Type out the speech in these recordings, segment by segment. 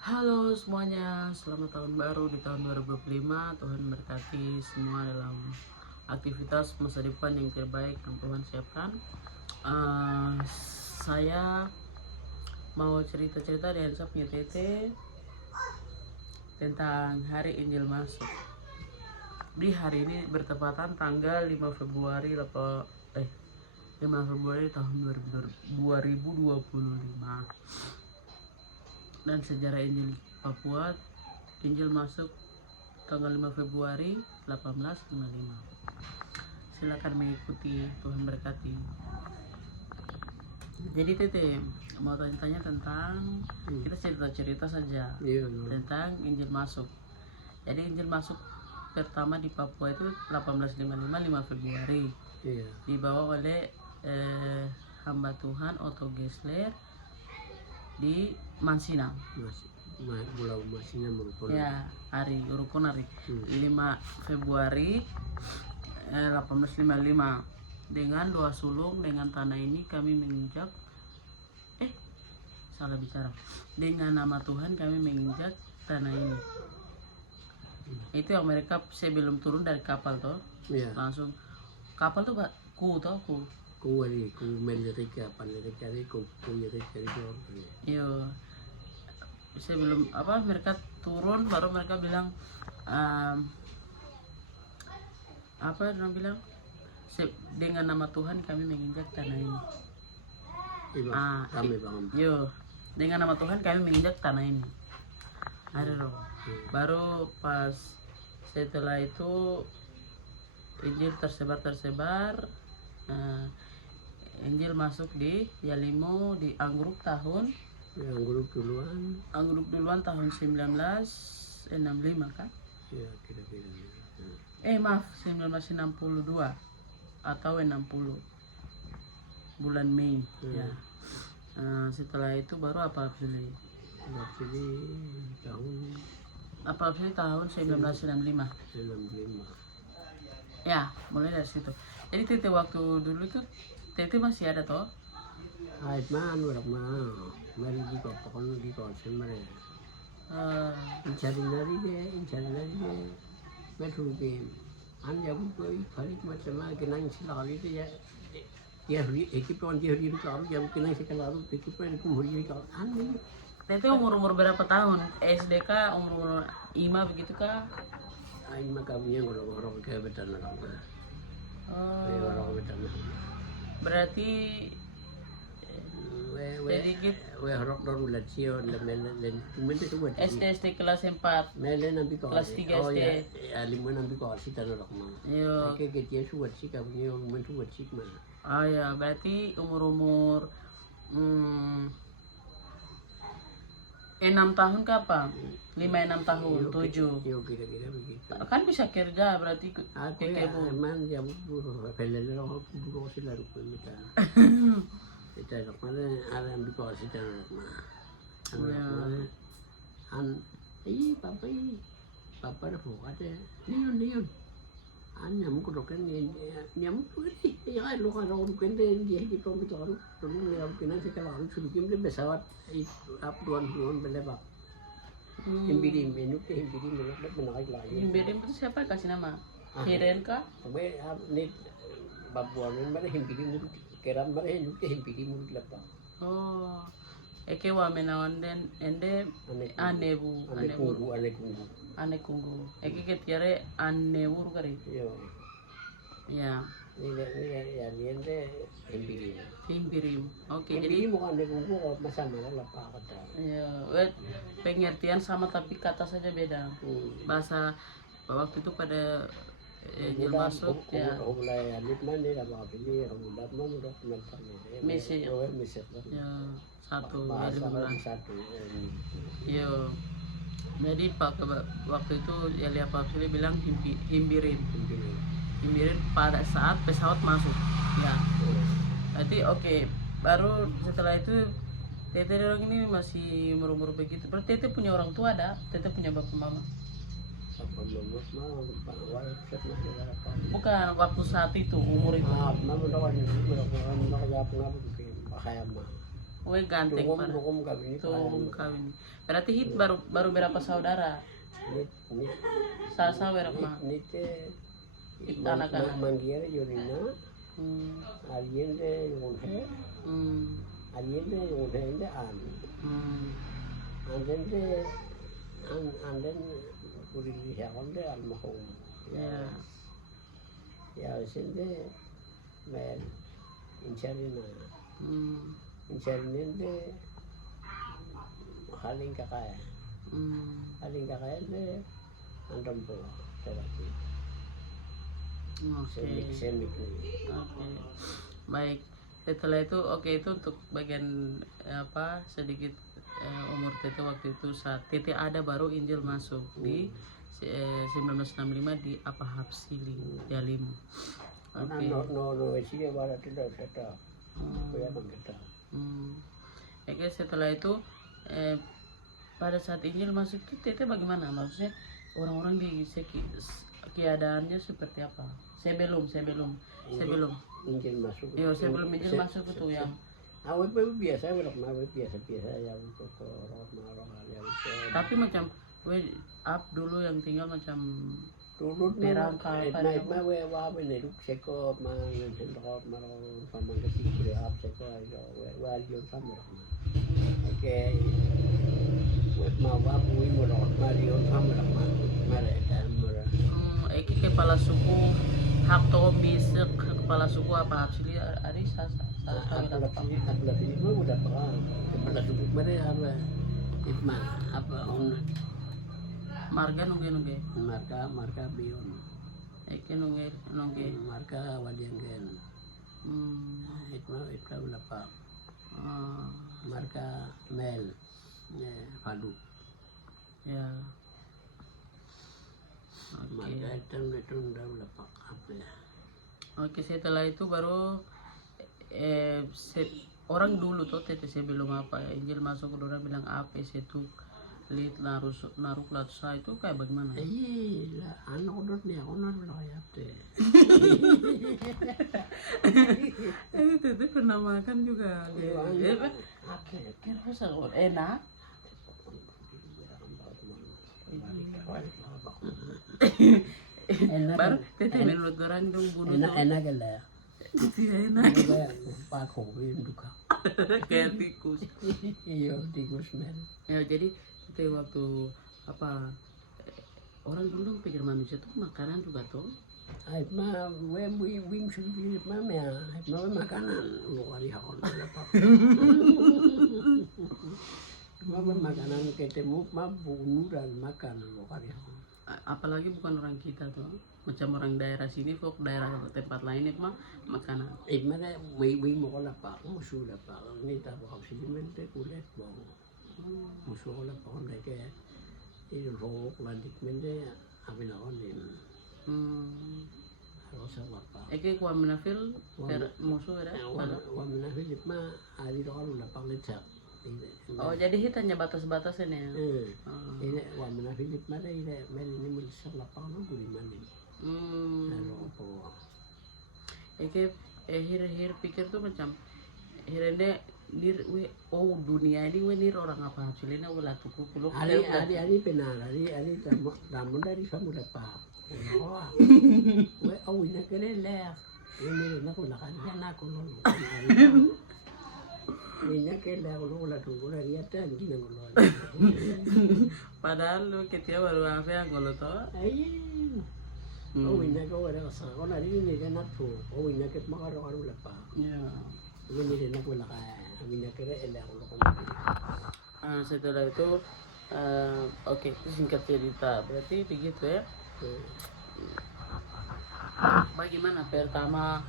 Halo semuanya, selamat tahun baru di tahun 2025. Tuhan berkati semua dalam aktivitas masa depan yang terbaik yang Tuhan siapkan. Saya mau cerita-cerita dengan saya punya tete tentang hari Injil masuk. Di hari ini bertepatan tanggal 5 Februari 5 Februari tahun 2025. Dan sejarah Injil Papua, Injil masuk tanggal 5 Februari 1855. Silakan mengikuti, Tuhan berkati. Jadi Tete mau tanya-tanya tentang kita cerita-cerita saja tentang Injil masuk. Jadi Injil masuk pertama di Papua itu 1855 5 Februari. Dibawa oleh hamba Tuhan Otto Gessler di Mansinam. Pulau Mansinam merupakan Ya, hari Urukun hari 5 Februari 1855. Dengan doa sulung dengan tanah ini kami menginjak salah bicara. Dengan nama Tuhan kami menginjak tanah ini. Itu yang mereka sebelum turun dari kapal toh. Langsung kapal tuh ku Melirika Panirika ku Yurika Yo, sebelum mereka turun baru mereka bilang dengan nama Tuhan kami menginjak tanah ini. Dengan nama Tuhan kami menginjak tanah ini. Baru pas setelah itu Injil tersebar. Injil masuk di Yalimo di Anggruk tahun duluan tahun 1965 kan? Ya, kira-kira. Maaf, 1962 atau 60 bulan Mei. Ya. Setelah itu baru apa pilih tahun 1965. Ya, mulai dari situ. Jadi Tete waktu dulu tuh Tete masih ada toh? Mari di kosan mari. Incari Metrukin. Anja buku balik macam kenang silali itu ya. Dia ekipan dia kalau yang kenang sekali ekipan kumuri kalau aneh. Tete umur berapa tahun? SD kah? Umur 5 begitu kah? Ima kami yang orang ke betan orang. Orang betan. Berarti harap dorong latihan SD kelas 4 kelas 3 SD. Ya, 5 nanti kau sih tanah rahman. Kayak dia suat sih kami yang suat sih mana. Ya, berarti umur 6 tahun kapan? 5-6 tahun, 7. Kira-kira begitu. Kan bisa kerja berarti Aku ya, emang jam pelele orang dulu sih lalu kita. Kita mana ada yang dikasih tanah rahman. Papa dah buat niun. Nyamuk dokan nyamuk tu ni. Ya lu kan orang dokan dia di komputer tu. Tolong ni aku kena sekarang sudah kim dia pesawat tuan belebak. Himbirim dapat menaik lagi. Himbirim itu siapa kasih nama? Hiren kah? Ni babuan mana himbirim keram mana himbirim lepas. Eke wa menawan den ende anebu. Ane kunggu. Eke ketiare anewur kari. Ya. Ni ende Himbirim. Oke, jadi bukan ane kunggu sama lepas kata. Ya, pengertian sama tapi kata saja beda. Bahasa waktu itu pada Injil masuk ya. Mulai alif mana dah apa pilih bulat mana dah Mesir. Ya, satu dari bulan. Yo. Jadi waktu itu Elia Papsili bilang himbirin pada saat pesawat masuk. Ya. Berarti oke. Baru setelah itu Tete orang ini masih umur begitu. Berarti Tete punya orang tua ada? Tete punya bapak mama? Bukan waktu saat itu umur itu. we ganteng para. Tukum kami ini. Tukum kami. Berarti hit baru berapa saudara? Ini Sasa berapa mah? ini teh Anak-anak. Manggiara Yorina, Hmm. Allende Yunhe, Hmm. Allende Yunhe ini Hmm. Anden de anden kulit siapkan de almarhum. Ya. Ya sini mel incarina, Hmm. incarina de haling kakak, Hmm. haling kakak de andam po, terasi. Oke. Semik ni. Oke. Baik. Setelah itu itu untuk bagian sedikit umur Tete waktu itu saat Tete ada baru Injil masuk di 1965 di Apahapsili Jalim. Oke. No sih barat tidak ada. Ya kita. Oke, setelah itu pada saat Injil masuk itu Tete bagaimana? Maksudnya orang-orang di keadaannya seperti apa? Sebelum Injil masuk. Iya, sebelum Injil masuk itu yang awet biasa, biasa yang untuk orang yang tapi macam dulu yang tinggal macam dulu berangkat pada we meneduk seko mangen sendok marong sama kasih kure seko ayo we alion sama oke buat mau bui molot marion sama mare dan mara kepala suku Haktomis kepala suku apa Hapsili ada sasa Abla Filipma udah perang kepala suku mereka apa marga nungge marka bion nungge marka wadianggen itma udah pak marka mel padu ya marka itu udah pak apa ya. Oke, setelah itu baru orang dulu tuh Tete sebelum Injil masuk orang bilang apa itu lit naruk latsa itu kayak bagaimana? Iya, anak udah nih aku naruh ya teh. Tete pernah makan juga. Kira enak. Baru Tete menurut orang dong bunuh enak lah. Enak. Pak Kobe duka. Kayak tikus. Iya tikus men. Ya jadi itu waktu orang dulu pikir manusia tuh makanan juga tuh. Aib mah wim sudah mah ya. Aib mah makanan luar biasa apa. Mah makanan ketemu mah bunuh dan makan luar biasa. Apalagi bukan orang kita tuh, macam orang daerah sini kok daerah tempat lain itu mah makanan. Mana wing mau lapak musuh lapak ini tak bawa sini mente kulit bang musuh lapak mereka ini rok landik mente apa namanya harus lapak. Eke kuah menafil musuh ada. Kuah menafil itu mah hari orang lapak lecak. Oh jadi hitanya batas-batasnya ya. Ini wamena Philip mana ini ini melisah lapangan guri mana. Eke hir pikir tuh macam hirende dunia ini nir orang apa hasilnya ulah tuku kuluk. Ali benar ali tamu dari kamu dapat. Wah, ini keren lah. Ini nak ulakan nak ulun. Ini kela kalau tunggu lagi ada gini kalau. Padahal lu ketia baru apa yang kalau tuh? Ini kau ada kesana. Kau nari ini kanatu. Ini ket makar orang lupa. Ya. Ini dia nak ulak. Ini kira elah kalau. Setelah itu, oke, singkat cerita. Berarti begitu ya. Bagaimana pertama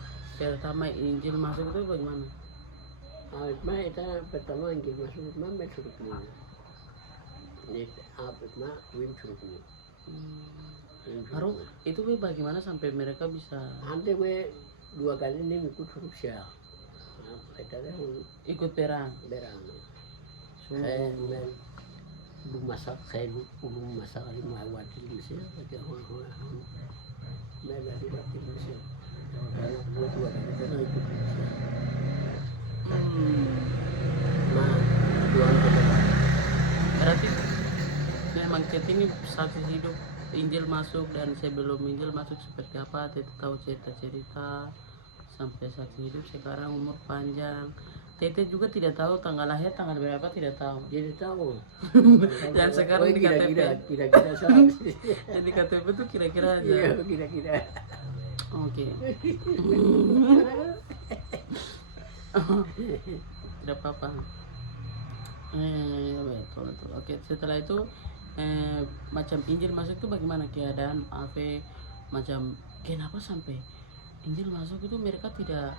Injil masuk itu bagaimana? Ma itu pertama Injil masuk ma mesuk ni. Ni ma wim suruk ni. Baru itu bagaimana sampai mereka bisa? Ante we 2 kali ni ikut suruk sia. Kita Ikut perang. Saya belum masak, belum masak kali mau awal di Mesir. Kita orang mereka di Mesir. Dua kali kita ikut Mesir. angket ini saksi hidup Injil masuk dan sebelum Injil masuk seperti apa, Tete tahu cerita-cerita sampai saksi hidup sekarang umur panjang. Tete juga tidak tahu tanggal lahir tanggal berapa, tidak tahu. Jadi tahu. Dan sekarang di KTP. Kira-kira salah. Jadi KTP tuh kira-kira aja. Iya, kira-kira. Oke. Tidak apa-apa. Betul. Oke, setelah itu macam Injil masuk itu bagaimana keadaan Ave, macam kenapa sampai Injil masuk itu mereka tidak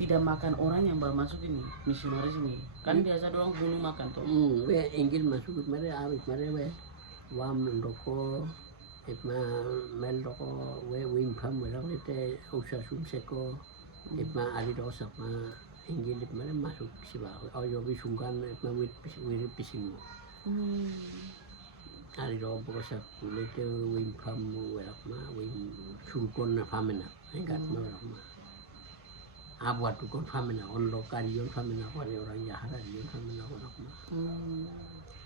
tidak makan orang yang bawa masuk ini, misionaris ini. Kan biasa doang bunuh makan tuh. Injil masuk kemarin awis kemarin wam ndoko mel doko wing pam lang ite usa sumseko ali dosak ma Injil kemarin masuk siba ayo bisungkan wit pising ali do bosak lete wing pam welak ma wing sungkon na pamena engat ma abuat tukon pamena on lokarion pamena orang Yahara dion pamena orang ma.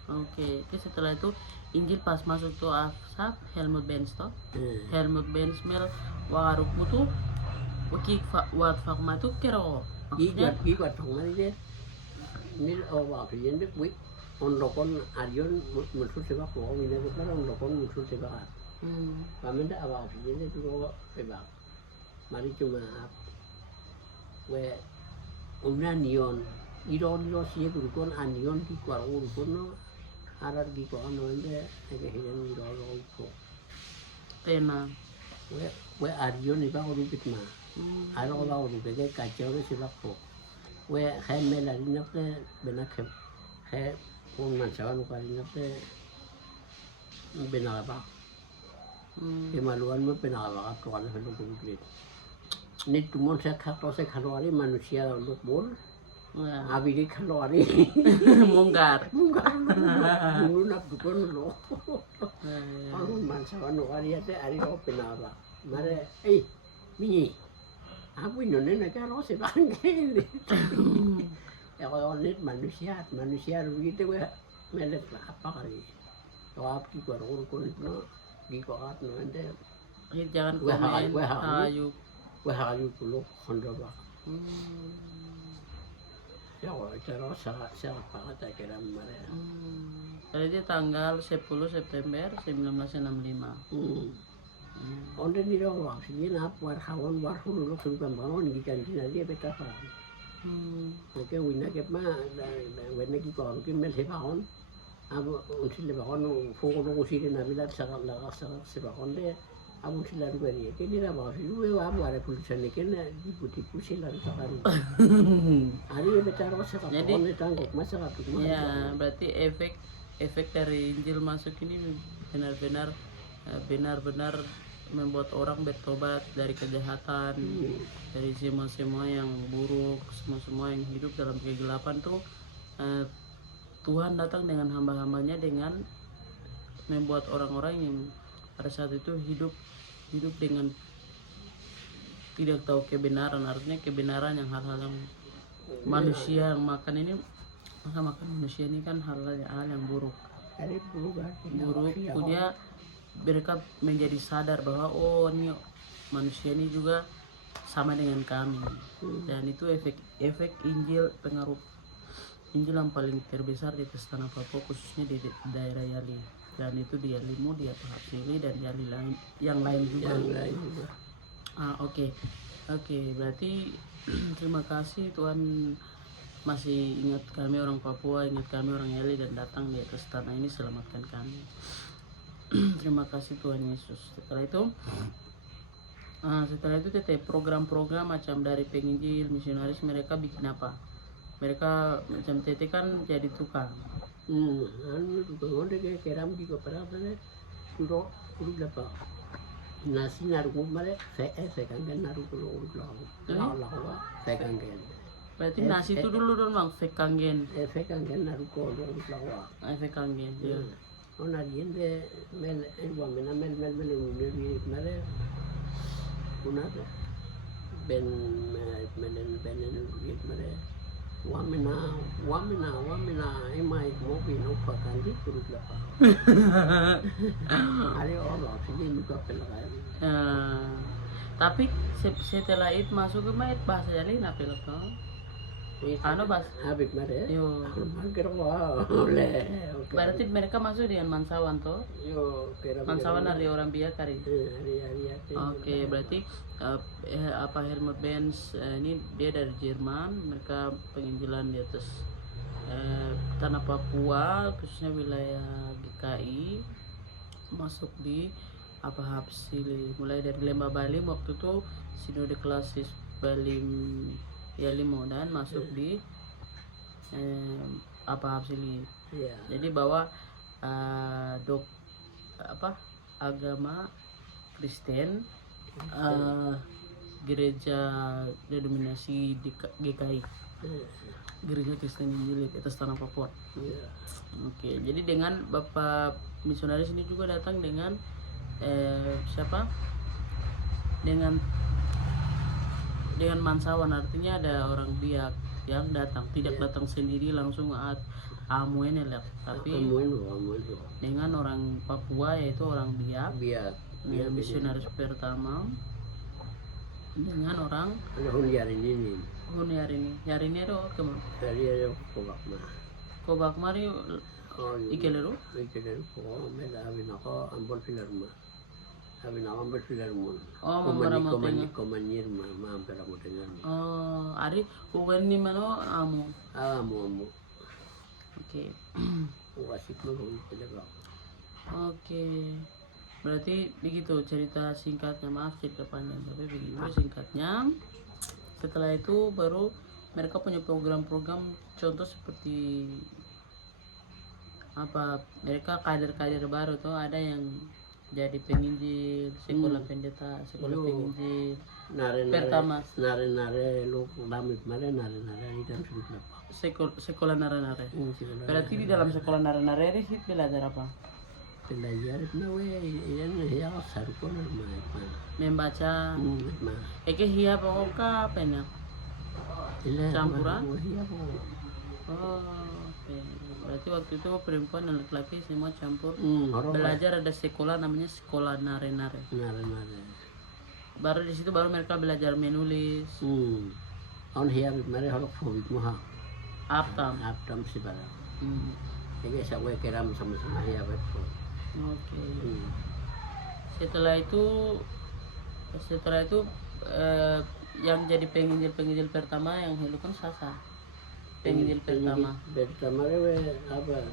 Oke, setelah itu Injil pas masuk tuh Asap Helmut Benz toh. Helmut Benz mel waruk mutu waki wat fakma tuh kero. Gigat fakma ini ini waktu ini wik on lokon arion muncul sebab kau ini tu kan on lokon muncul sebab. Kami dah awal ini tu kau sebab. Mari cuma we una nion iron sih kurukon anion di kuar kurukon no arar di kuar no ende hilang iron ko Tena we arion ni bang urupit ma aro la urupit ke kacau ni sih bako we hemel ari nape benak he un mancawan ukari nape benaba kemaluan me benaba tuan hello kurukit ni tumon saya kalori manusia untuk bol, abis kalori munggar, dulu nak dukun lo, kalau mansawan orang dia hari lo penaba, mare, mini, aku ini nene kalau sebangke, ya kalau ni manusia begitu we melet apa kali, kalau apa kita orang no, kita no ente, jangan komen, ayu. Wah, ayu puluh Honda bah. Ya, terus saya pakai kira kemarin. Jadi tanggal 10 September 1965. Onde ni orang sini nak warhawan warhul lo suruh bangun di kantin dia betapa. Oke, wina kepma, wina kita orang kita melhebaon, abu unsur lebaon, fokus unsur nabilat sangat lagas sebaon deh. Abu silar beri, kini lah bawa silu, abu ada tulisan ni kena tipu silar sekali. Hari bicara masalah tahun ni tanggung masalah tu. Ya, berarti efek dari Injil masuk ini benar-benar membuat orang bertobat dari kejahatan, dari semua yang buruk, semua yang hidup dalam kegelapan tuh. Tuhan datang dengan hamba-hambanya dengan membuat orang-orang yang pada saat itu hidup dengan tidak tahu kebenaran, artinya kebenaran yang hal-hal yang manusia yang makan ini, masa makan manusia ini kan hal yang buruk, punya mereka menjadi sadar bahwa oh ini manusia ini juga sama dengan kami, dan itu efek Injil, pengaruh Injil yang paling terbesar di atas tanah Papua, khususnya di daerah Yali. Dan itu di Yalimu, di Hapsili, dan Yali lain yang lain juga. Oke, berarti terima kasih Tuhan masih ingat kami orang Papua, ingat kami orang Yali, dan datang di atas tanah ini selamatkan kami. Terima kasih Tuhan Yesus. Setelah itu tetap program-program macam dari penginjil, misionaris, mereka bikin apa? Mereka macam Tete kan jadi tukang. Tukang orang keram di kepala mana, kudo berapa? Nasi naruh mana? Saya kan naruh kulo lawa, saya kan. Berarti nasi itu dulu dong bang, fekangen. Fekangen naruh kulo lawa. Fekangen. Ya. Oh nadian deh mel mana? Kuna ben mana? wamena emai mobil upakan di turut lepas. Ada orang sini juga pelayan. Tapi setelah itu masuk ke mayat bahasa lain apa lo? Ano bahasa? Habis mana? Yo. Kira boleh. Berarti mereka masuk dengan Mansawan toh? Yo, kira. Mansawan dari orang Biak kali. Hari. Oke, berarti apa Helmut Benz ini dia dari Jerman, mereka penginjilan di atas tanah Papua, khususnya wilayah GKI, masuk di apa Hapsili, mulai dari Lembah Balim waktu itu Sinode Klasis Balim ya Limodan masuk di apa Hapsili. Iya. Jadi bahwa agama Kristen gereja didominasi di GKI, gereja Kristen Injil di atas tanah Papua. Iya. Oke, jadi dengan bapak misionaris ini juga datang dengan siapa? Dengan Mansawan, artinya ada orang Biak yang datang, tidak datang sendiri langsung Amuen tapi dengan orang Papua yaitu orang Biak. Dia misionaris pertama dengan orang Yarini itu kemana? Dari ada Kobak mari Ikelero? Meda abinako ambol filarma. Abinako ambol filarma. Oh, mamaramotenga. Komanyir mamaramotenga. Oh, ari uwen ni mano amo. Amo. Oke. Wasik mo ko Oke. Berarti begitu cerita singkatnya, maaf cerita panjang tapi begitu singkatnya. Setelah itu baru mereka punya program-program, contoh seperti apa, mereka kader-kader baru tuh, ada yang jadi penginjil, sekolah pendeta, sekolah penginjil pertama, nare lu damit mare nare di dalam sekolah nare-nare. Berarti di dalam sekolah nare-nare itu belajar apa? Belajar ya sarko Membaca. Eke hia pokoknya pena. Campuran? Oh, oke. Berarti waktu itu perempuan dan laki-laki semua campur. Belajar ada sekolah namanya sekolah nare-nare. Baru di situ baru mereka belajar menulis. On hia mare harus fobik mah. Aptam sih barang. Jadi saya kiram sama-sama hia betul. Oke. Setelah itu yang jadi penginjil pertama yang Helu kan Sasa. Penginjil pertama. Pertama apa?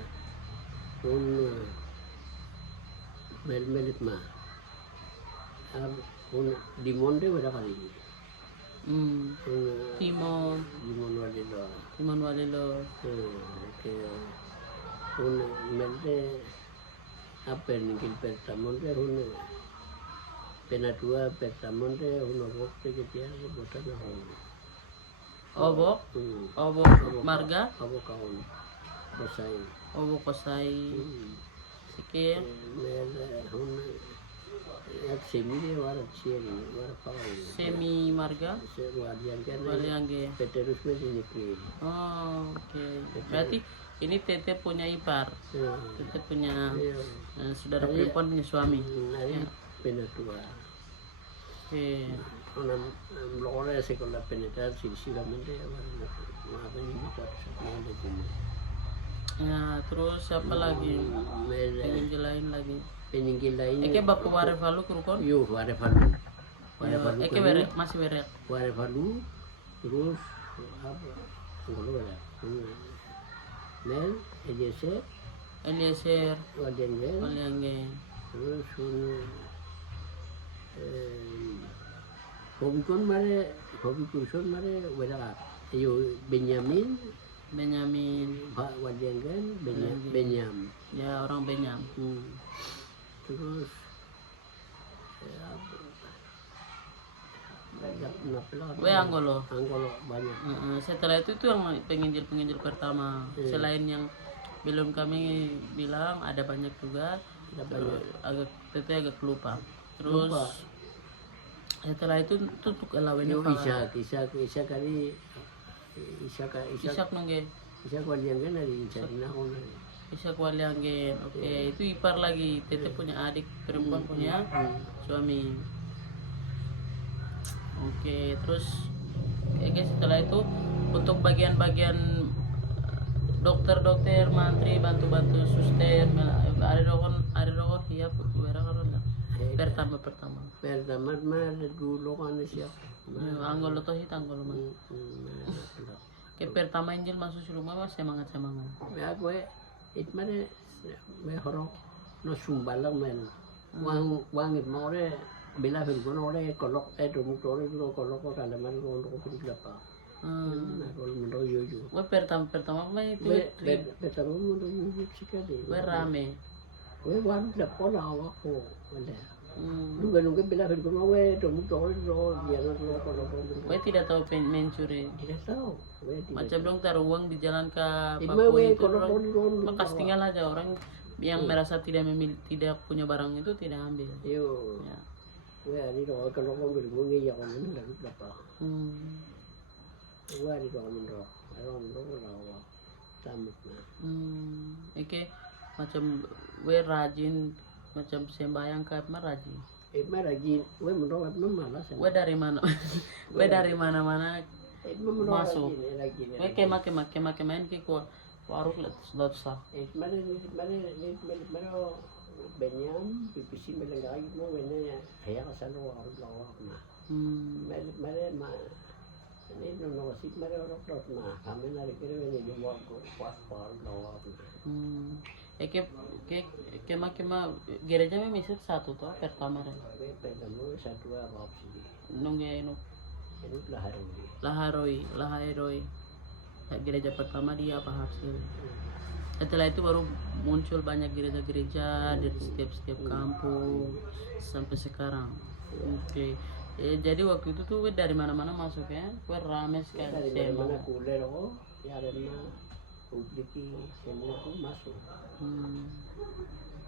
Melit mah. Di Monde berapa kali? Timon Walilo. Oke. Melte apa ningkil pertamonte pena dua pertamonte waktu ketia bosan Obok marga kawan kosai sikit semi marga waliangge. Oh, oke. Berarti ini Tete punya ipar, Tete punya saudara perempuan punya suami. Pena tua. Oke. Orang sekolah penetrasi silamente Ya, terus siapa lagi? Penginjil lain lagi. Eke baku warevalu kurukon? Yo, warevalu. Eke masih berek. Warevalu, terus apa? Mel, Eliezer, Waliangge. terus hobi kurson mare wala Benyamin, Pak Wadianggan, Benyam. Ya, orang Benyam. Terus Anggolo banyak. Setelah itu yang penginjil pertama. Selain yang belum kami bilang ada banyak juga. Agak lupa. Terus setelah itu tutup lawannya Isa kali Isak nungge. Isak walianggen dari China ako na. Isak Walianggen. Oke, itu ipar lagi. Tete punya adik perempuan punya suami. Oke, terus guys, setelah itu untuk bagian-bagian dokter-dokter, mantri, bantu-bantu suster, ada dokon hiap wera karon lah. Pertama. Pertama mah dulu kan siya. Anggol to hit anggol mah. Ke pertama Injil masuk si rumah mas semangat. Ya gue itmane me horo no sumbalang men. Wang it more bila fil ore kolok mutore kolok kalaman ko pilapa. Na ko mundo yoyo. Gue pertama mah itu Pertama mundo yoyo sikade. gue rame. Gue wan la pola awako wala. Nunggu bila fil kono we mutore dia na kolok. Gue tidak tahu mencuri. Tidak tahu. Macam dong taruh uang di jalan ke Ibu bekas tinggal aja orang yang merasa tidak punya barang itu tidak ambil. Yo. Ya. Gue hari itu kalau kau beli ya kamu tidak berapa. Gue hari itu kamu dong, kalau tamat mah. Oke, macam gue rajin macam sembahyang kayak mah rajin. Mah rajin, gue menolak malas. Gue dari mana? Gue dari mana-mana masuk. Gue kema-kema ke warung sudah sah. Mana benyam pipisi melenggai mau wena kayak asal warung lawak mah. Mana ini nono sih mana orang dot mah. Kami nari kira wena di warung lawak mah. Kema gereja misal satu tuh pertama deh. Pertama satu apa sih? Nunggu Ini Laharoi. Gereja pertama dia apa hasil. Setelah itu baru muncul banyak gereja-gereja dari setiap kampung sampai sekarang. Oke. Jadi waktu itu tuh dari mana-mana masuk ya. Gue rame sekali. Dari mana kuler ya dari mana publik semua tuh masuk.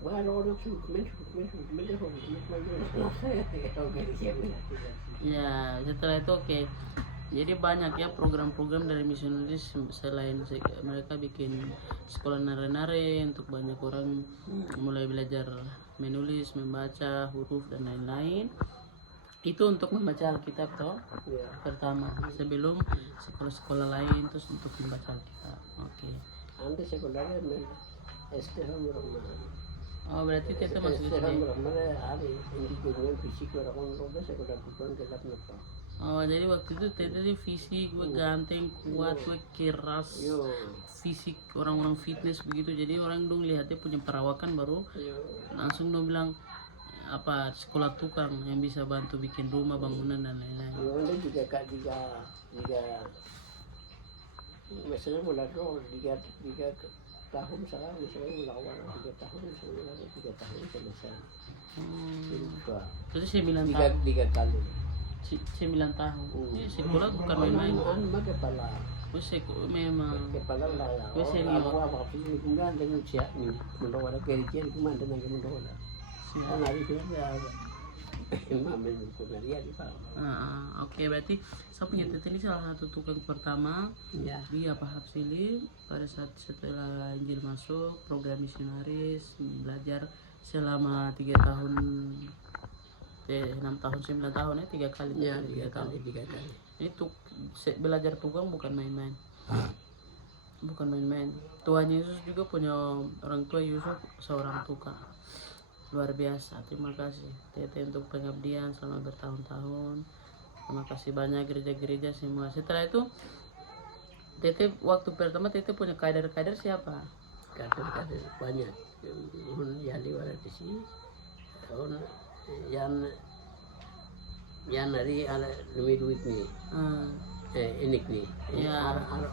Wah, orang Ya, setelah itu oke. Jadi banyak ya program-program dari misionaris selain mereka bikin sekolah nare-nare untuk banyak orang mulai belajar menulis, membaca, huruf dan lain-lain. Itu untuk membaca Alkitab toh. Pertama sebelum sekolah-sekolah lain terus untuk membaca Alkitab. Oke. Nanti sekolahnya SD sama Oh, berarti kita masuk SD. Oh, jadi waktu itu Tete fisik gue ganteng, kuat, gue keras, fisik orang-orang fitness begitu. Jadi orang dong lihatnya punya perawakan baru langsung dong bilang apa sekolah tukang yang bisa bantu bikin rumah, bangunan dan lain-lain. Juga misalnya mulai dong 3 tahun sekarang misalnya melawan 3 tahun misalnya 3 tahun selesai. Terus 9 tahun. 3 kali. 9 tahun. Ini sekolah bukan main-main. Kepala. Memang. Kepala lah. Gue senior. Apa sih kungan dengan siap ni. Mendola kerja ni kuman dengan mendola. Hari itu ada. Oke, berarti saya punya Tete ini salah satu tukang pertama di apa Hapsili pada saat setelah Injil masuk program misionaris belajar selama 3 tahun 6 tahun 9 tahun ya 3 kali ya 3 kali itu belajar tukang bukan main-main. Bukan main-main. Tuhan Yesus juga punya orang tua Yusuf seorang tukang. Luar biasa, terima kasih Tete untuk pengabdian selama bertahun-tahun. Terima kasih banyak gereja-gereja semua. Setelah itu Tete waktu pertama Tete punya kader-kader siapa? Kader-kader banyak. Yali wala di sini. Yan dari ala demi duit nih. Inik nih.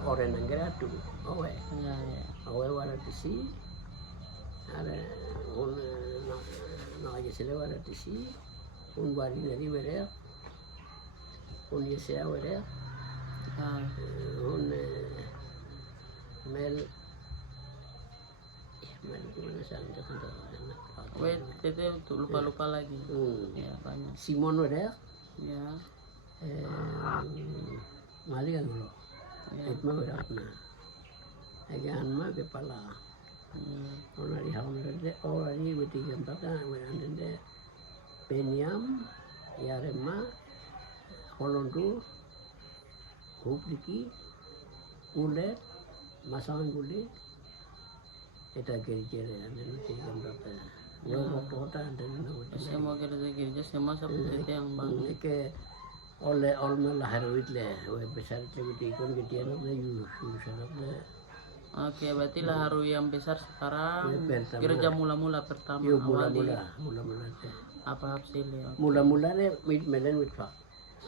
Orang negara tuh. Owe. Owe wala di sini. Ada aja sila wala di sini. Bari dari mereka. Yesaya mereka. Mel gimana sih anda Tete lupa lagi. Ya banyak. Simon udah. Ya. Mali kan dulu. Itma beratna. Agan mah kepala. Orang di halaman dede, orang ini bertiga empat orang dede. Peniam, Yarema, Holondu, Hupliki, Ulet, Masangan Gule, kita kiri-kiri ada tiga empat. Waktu kota ada Semua gereja semua seperti itu yang bang. Ke oleh lahir le, besar itu ikon ketian le Oke, berarti Laharu yang besar sekarang gereja mula-mula pertama awal di mula apa hasilnya? Mula-mula le melen wit pak.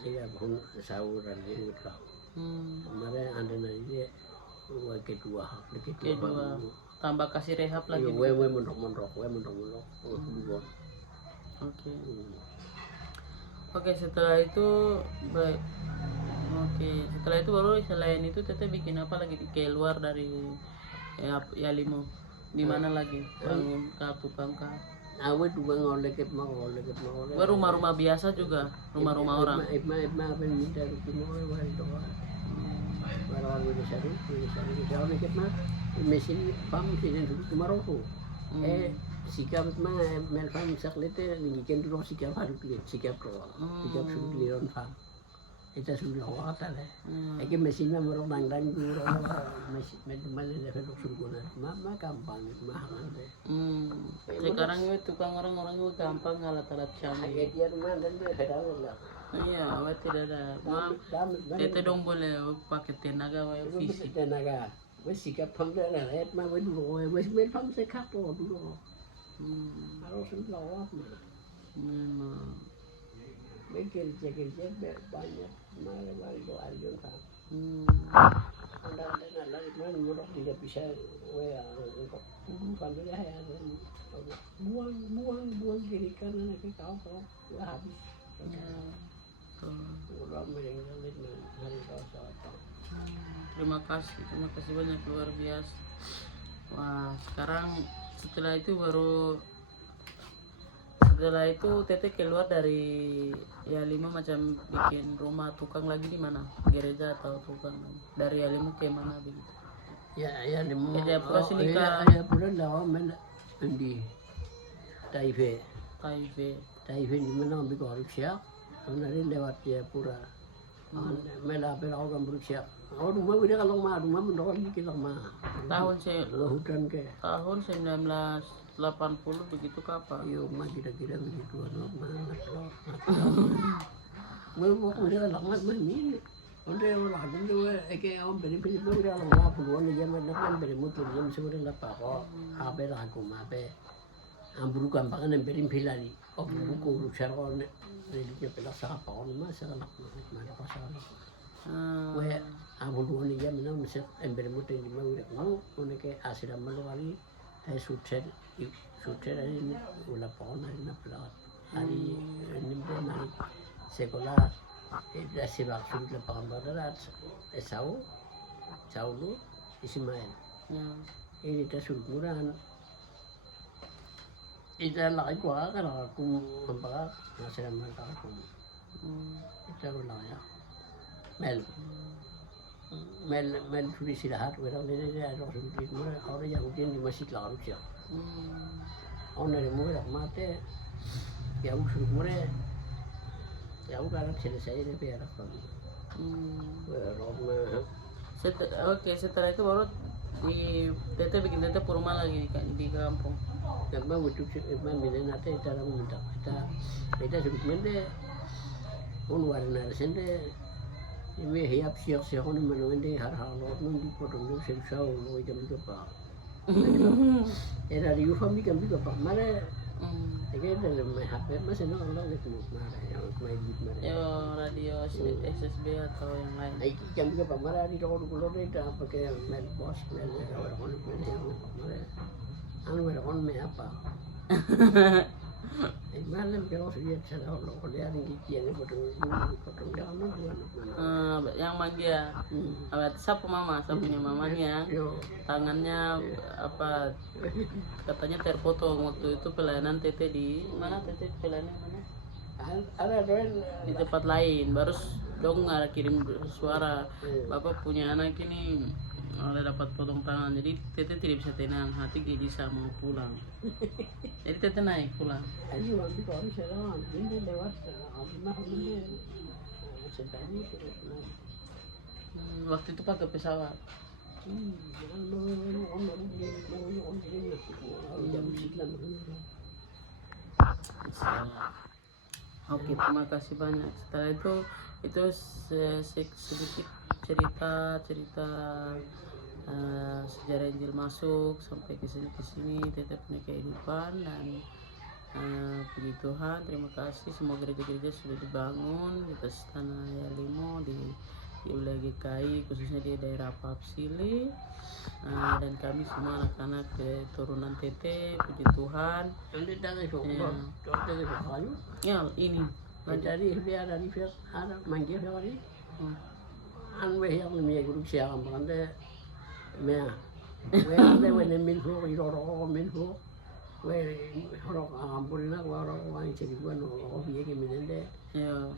Iya pun sauran ini wit pak. Kemarin ada nanti kedua. Tambah kasih rehab lagi. Iya, we mondok. Oke. Oke, setelah itu baik. Oke, setelah itu baru selain itu teteh bikin apa lagi keluar dari Yalimo? Di mana lagi? Bangun tukang kah? Awe tukang oleh-oleh. Rumah-rumah biasa juga, rumah-rumah orang. Ima apa yang minta rumah orang itu. Orang bisa mesin pam sini dulu Maroko. Sikap mah melfam saklete ngiken dulu sikap harus sikap suliron fam. Itu sudah awal lah. Eki mesinnya merong nang dulu mesin mana dah hidup surguna. Mama gampang mahalan deh. Sekarang itu tukang orang-orang itu gampang alat-alat canggih. Dia rumah dan dia heran lah. Iya, awet tidak ada. Tete dong boleh pakai tenaga fisik. Tenaga. Wes sikap pam dah lah. Mah dulu wes pam sekat dulu. Harus selawas mah. Memang. Kerja banyak. Mari doa aja kan. Dan lagi mana murah tidak bisa. Kalau dah ya buang kiri kanan ke kau habis. Terima kasih banyak luar biasa. Wah, sekarang setelah itu Tete keluar dari Yalimo macam bikin rumah tukang lagi di mana? Gereja atau tukang? Dari Yalimo ke mana begitu? Ya Yalimo. Jayapura sini kah? Jayapura lawan mana di Taipei di mana ambil korupsi. Nanti lewat Jayapura. Melapor orang berusia. Rumah beda kalau rumah mendoan kita mah. Tahun hutan ke. Tahun 1980 begitu kapan? Iya, mah kira-kira begitu mau udah lama ini. Udah orang itu kayak orang beri udah lama puluhan zaman kan beri mutu jam sebenarnya apa kok. Apa lagu apa. Amburu gampang kan beri pilih. Oh, buku urusan orang religinya pelas apa orang masa lah mana pasal. Weh, amburu ni jam mana mesti beri mutu di mana udah mau ke asrama malu kali. Sudah ini ulah pohon hari nak pelat hari ini hari sekolah dah sebab sudah paham berat Esau lu Ismail ini dah sumuran itu lagi gua kan aku nampak masih nampak aku itu ulah ya Mel sudah istirahat, orang ini ada orang yang ujian di masjid lalu siap. Orang dari mulai mati, ya usul mulai, ya udah selesai ini biar apa? Oke, setelah itu baru Tete bikin rumah lagi di kampung. Karena butuh mana nanti cara meminta kita sudah mana, warna sendiri. Ini hiap siap ni mana ni hal-hal orang di potong tu sensau lo jam tu apa. Era di ufam ni kan juga apa mana. Jadi dalam HP masih nak orang itu mana yang main di mana. Yo radio SSB atau yang lain. Ini jam juga apa mana di toko kulo ni dah pakai mail bos mail orang yang mana. Anu orang main apa. Malam kalau sudah salah lo kalau yang kikian potong dalam mana. Yang manja. Sapu sapunya mamanya. Tangannya apa? Katanya terpotong waktu itu pelayanan Tete di mana Tete pelayanan mana? Ada di tempat lain. Baru dong ada kirim suara bapak punya anak ini ada dapat potong tangan, jadi tete tidak bisa tenang, hati gelisah mau pulang. Jadi tete naik pulang. Ayo nanti kalau misalnya ini lewat nah ini sedang itu Waktu itu pakai pesawat. Oke, terima kasih banyak. Setelah itu sedikit cerita sejarah Injil masuk sampai ke sini tetap punya kehidupan dan puji Tuhan, terima kasih. Semua gereja-gereja sudah dibangun di atas tanah Yalimo di wilayah GKI, khususnya di daerah Papsili, dan kami semua anak-anak keturunan Tete, puji Tuhan. Ya ini dari biar dari ada manggil hari an we yang mi guru siang bande me we ande we ne min ho iro ro min ho we ro ambulina ro wan chiri bueno o biye ke minende ya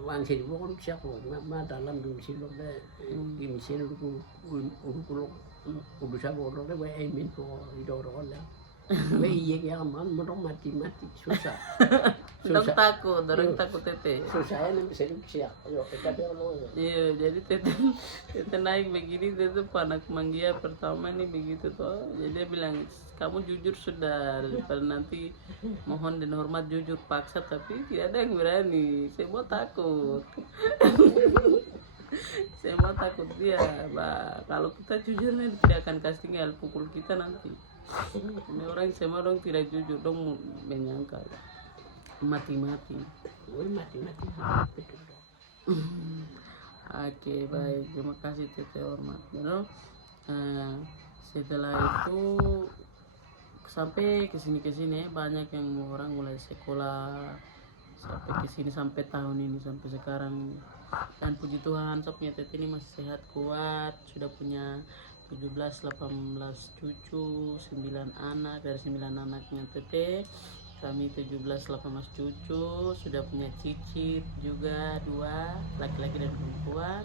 wan chiri bo guru siang ma dalam dum silo de im silo ku udu sa bo ro de we min ho iro ro la we ye ke aman mo mati susah. Dong takut, takut Tete. Susah nih bisa siap. Ayo kita bilang Iya, jadi Tete naik begini, Tete panak manggia pertama nih begitu tuh. Jadi dia bilang, kamu jujur sudah, daripada nanti mohon dan hormat jujur paksa, tapi tidak ada yang berani. Saya mau takut. Saya mau takut dia, kalau kita jujur nih tidak akan kasih tinggal pukul kita nanti. Ini orang semua dong tidak jujur, dong menyangka mati-mati. Oke, baik, terima kasih Tete hormat. Setelah itu sampai kesini banyak yang orang mulai sekolah sampai kesini sampai tahun ini sampai sekarang, dan puji Tuhan sopnya Tete ini masih sehat kuat, sudah punya 17-18 cucu, 9 anak. Dari 9 anaknya Tete kami 17-18 cucu, sudah punya cicit juga 2, laki-laki dan perempuan,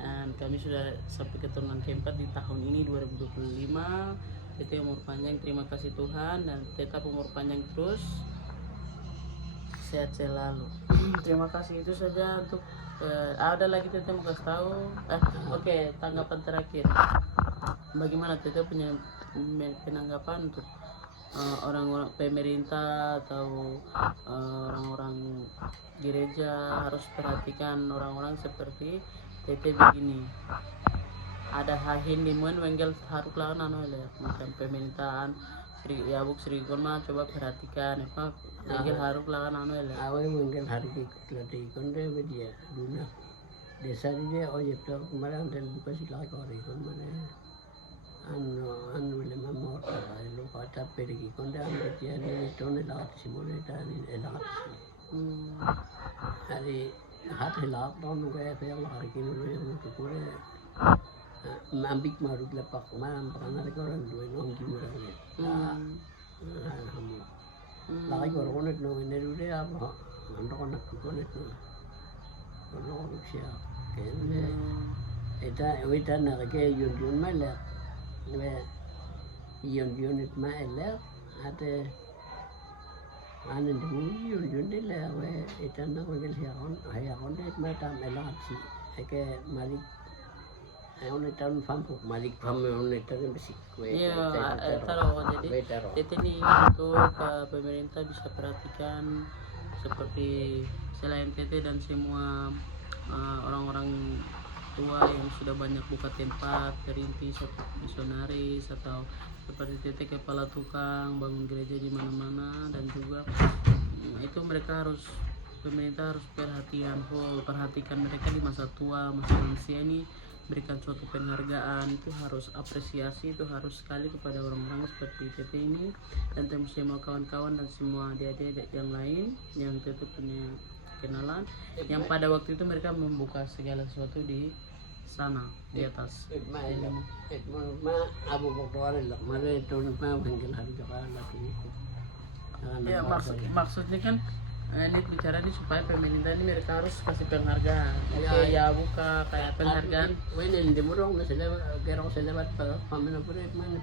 dan kami sudah sampai keturunan keempat di tahun ini 2025. Tete umur panjang, terima kasih Tuhan, dan tetap umur panjang terus, sehat selalu. Terima kasih, itu saja untuk ada lagi Tete mau kasih tahu. Oke, tanggapan terakhir. Bagaimana Tete punya penanggapan untuk orang-orang pemerintah atau orang-orang gereja harus perhatikan orang-orang seperti Tete begini? Ada hahin dimun wenggel harus lawan macam pemerintahan Sri Abuk Sri Gona, coba perhatikan apa wenggel harus lawan awal wenggel hari ikut konde media dunia desa dia itu kemarin dan buka sila kori kon mana anu le mamor lo kata pergi konde anu dia ni tone laat simone tani elat hari hat hilap don gaya kayak hari kini lo yang tu kore ambik maru lepak mam karena orang dua nong gimana ni lagi orang itu nong ini dulu dia apa orang nak konek tu orang siap kayaknya itu nak kayak yun malah yun itu malah ada ane dulu yun dia lah itu nak orang siaran itu macam elat sih kayak malik Oni tahun fampu malik pamer oni tahun besi. Iya, taruh jadi Tete ini untuk pemerintah bisa perhatikan seperti selain Tete dan semua orang-orang tua yang sudah banyak buka tempat perintis atau misionaris atau seperti Tete kepala tukang bangun gereja di mana-mana, dan juga itu mereka pemerintah harus perhatikan mereka di masa tua, masa lansia ini, berikan suatu penghargaan, itu harus apresiasi, itu harus sekali kepada orang-orang seperti Tete ini dan semua kawan-kawan dan semua adik-adik yang lain yang Tete punya kenalan yang pada waktu itu mereka membuka segala sesuatu di sana di atas. Ya, maksudnya kan Ini bicara nih supaya pemerintah ini mereka harus kasih penghargaan. Ya, Oke, ya buka kayak penghargaan. Ini di murong na sila kaya ko sila pa pamina pa rin man.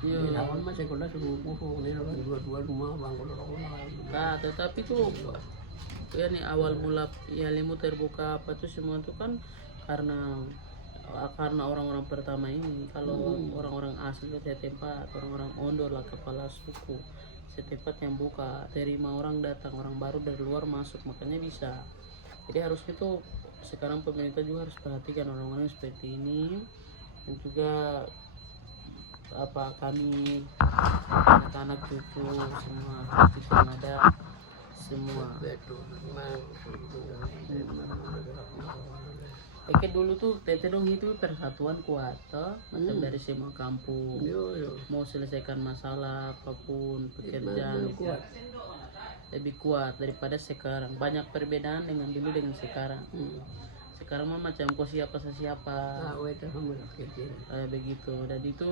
Yo. Ako naman sa kula suruh ko nila kan dua rumah bang ko ako na. Nah, tetapi tuh ya nih awal mula Yalimu terbuka apa tuh semua itu kan karena orang-orang pertama ini. Kalau orang-orang asli ke tempat, orang-orang Ondo lah kepala suku setempat yang buka, terima orang datang, orang baru dari luar masuk, makanya bisa. Jadi harusnya tuh sekarang pemerintah juga harus perhatikan orang-orang seperti ini, dan juga apa kami anak-anak cucu semua aktif yang ada semua. Oke, dulu tuh Tete dong itu persatuan kuat toh, macam dari semua kampung mau selesaikan masalah apapun pekerjaan lebih kuat daripada sekarang. Banyak perbedaan dengan dulu dengan sekarang. Sekarang mah macam kau siapa begitu, dan itu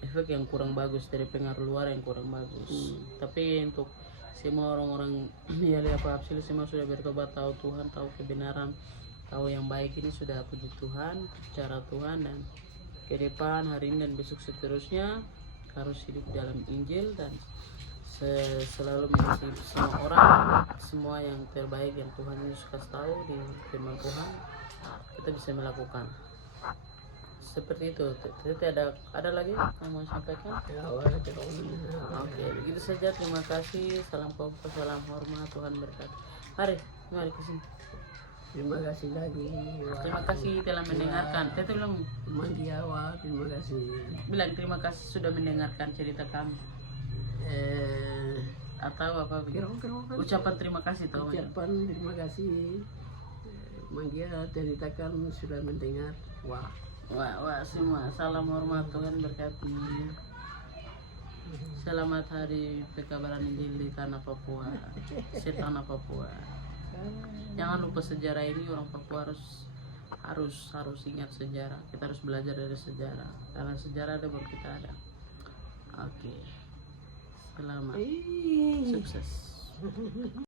efek yang kurang bagus dari pengaruh luar yang kurang bagus. Tapi untuk semua orang-orang ya apa semua sudah bertobat, tahu Tuhan, tahu kebenaran, tahu yang baik ini, sudah puji Tuhan, cara Tuhan, dan ke depan hari ini dan besok seterusnya harus hidup dalam Injil dan selalu mengasihi semua orang, semua yang terbaik yang Tuhan Yesus kasih tahu di firman Tuhan kita bisa melakukan. Seperti itu. Jadi ada lagi yang mau sampaikan? Oke, begitu saja. Terima kasih. Salam kompas, salam hormat. Tuhan berkati. Mari ke sini. Terima kasih lagi. Terima kasih telah mendengarkan. Tete bilang terima kasih. Bilang terima kasih sudah mendengarkan cerita kami. Atau apa begitu? Ucapan terima kasih tahu. Ucapan terima kasih. Manggia ceritakan sudah mendengar. Wah semua. Salam hormat, Tuhan berkati. Selamat hari pekabaran Injil di tanah Papua. Setanah Papua. Jangan lupa sejarah ini, orang Papua harus ingat sejarah. Kita harus belajar dari sejarah. Karena sejarah ada baru kita ada. Oke. Selamat. Sukses.